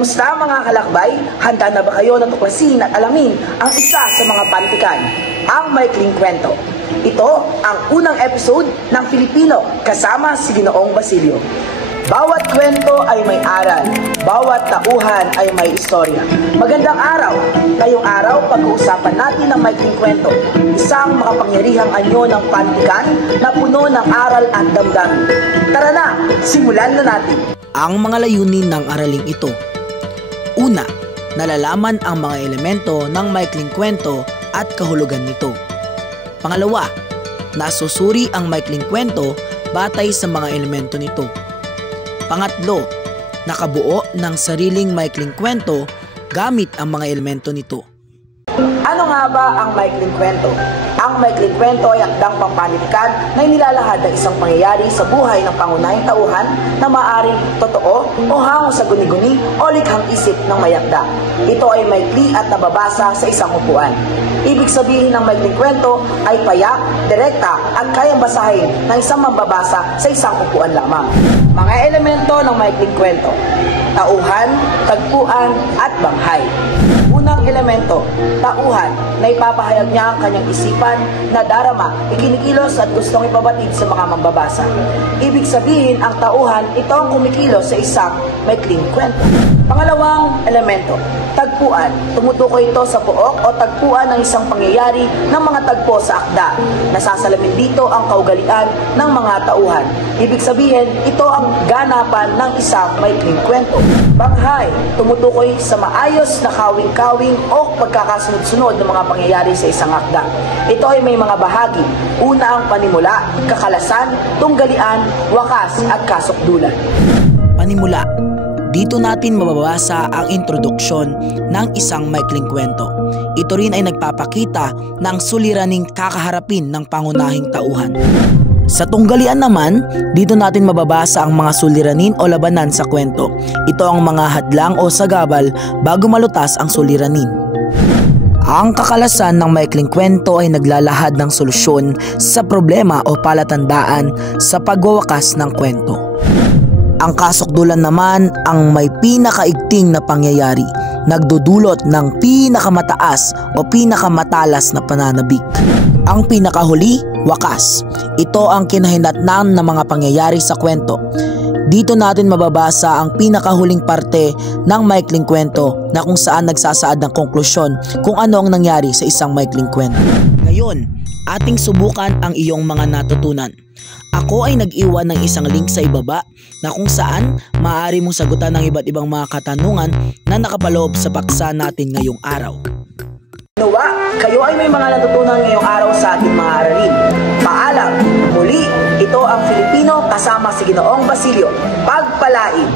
Kamusta mga kalakbay? Handa na ba kayo na tuklasin at alamin ang isa sa mga pantikan, ang maikling kwento? Ito ang unang episode ng Filipino kasama si Ginoong Basilio. Bawat kwento ay may aral, bawat tauhan ay may istorya. Magandang araw! Ngayong araw, pag-uusapan natin ang maikling kwento, isang makapangyarihang anyo ng pantikan na puno ng aral at damdamin. Tara na, simulan na natin! Ang mga layunin ng araling ito. Una, nalalaman ang mga elemento ng maikling kwento at kahulugan nito. Pangalawa, nasusuri ang maikling kwento batay sa mga elemento nito. Pangatlo, nakabuo ng sariling maikling kwento gamit ang mga elemento nito. Ano nga ba ang maikling kwento? Ang maikling kwento ay akdang pampanitikan na inilalahad ng isang pangyayari sa buhay ng pangunahing tauhan na maaaring totoo o hango sa guni-guni o likhang isip ng mayakda. Ito ay maikli at nababasa sa isang upuan. Ibig sabihin ng maikling kwento ay payak, direkta at kayang basahin ng isang mambabasa sa isang upuan lamang. Mga elemento ng maikling kwento: tauhan, tagpuan at banghay. Unang elemento, tauhan, na ipapahayag niya ang kanyang isipan na darama, ikinikilos at gustong ipabatid sa mga mambabasa. Ibig sabihin, ang tauhan, ito ang kumikilos sa isang maikling kwento. Pangalawang elemento, tagpuan. Tumutukoy ito sa buok o tagpuan ng isang pangyayari ng mga tagpo sa akda. Nasasalamin dito ang kaugalian ng mga tauhan. Ibig sabihin, ito ang ganapan ng isang maikling kwento. Banghay, tumutukoy sa maayos na kawing-kawing o pagkakasunod-sunod ng mga pangyayari sa isang akda. Ito ay may mga bahagi. Una ang panimula, kakalasan, tunggalian, wakas at kasukdulan. Panimula. Dito natin mababasa ang introduksyon ng isang maikling kwento. Ito rin ay nagpapakita ng suliraning kakaharapin ng pangunahing tauhan. Sa tunggalian naman, dito natin mababasa ang mga suliranin o labanan sa kwento. Ito ang mga hadlang o sagabal bago malutas ang suliranin. Ang kakalasan ng maikling kwento ay naglalahad ng solusyon sa problema o palatandaan sa pagwawakas ng kwento. Ang kasukdulan naman ang may pinakaigting na pangyayari, nagdudulot ng pinakamataas o pinakamatalas na pananabik. Ang pinakahuli, wakas. Ito ang kinahinatnan ng mga pangyayari sa kwento. Dito natin mababasa ang pinakahuling parte ng maikling kwento na kung saan nagsasaad ng konklusyon kung ano ang nangyari sa isang maikling kwento. Ngayon, ating subukan ang iyong mga natutunan. Ako ay nag-iwan ng isang link sa ibaba na kung saan maaari mong sagutan ng iba't ibang mga katanungan na nakapaloob sa paksa natin ngayong araw. Nawa, kayo ay may mga natutunan ngayong araw sa ating mga aralin. Paalam! Muli, ito ang Filipino kasama si Ginoong Basilio. Pagpalain!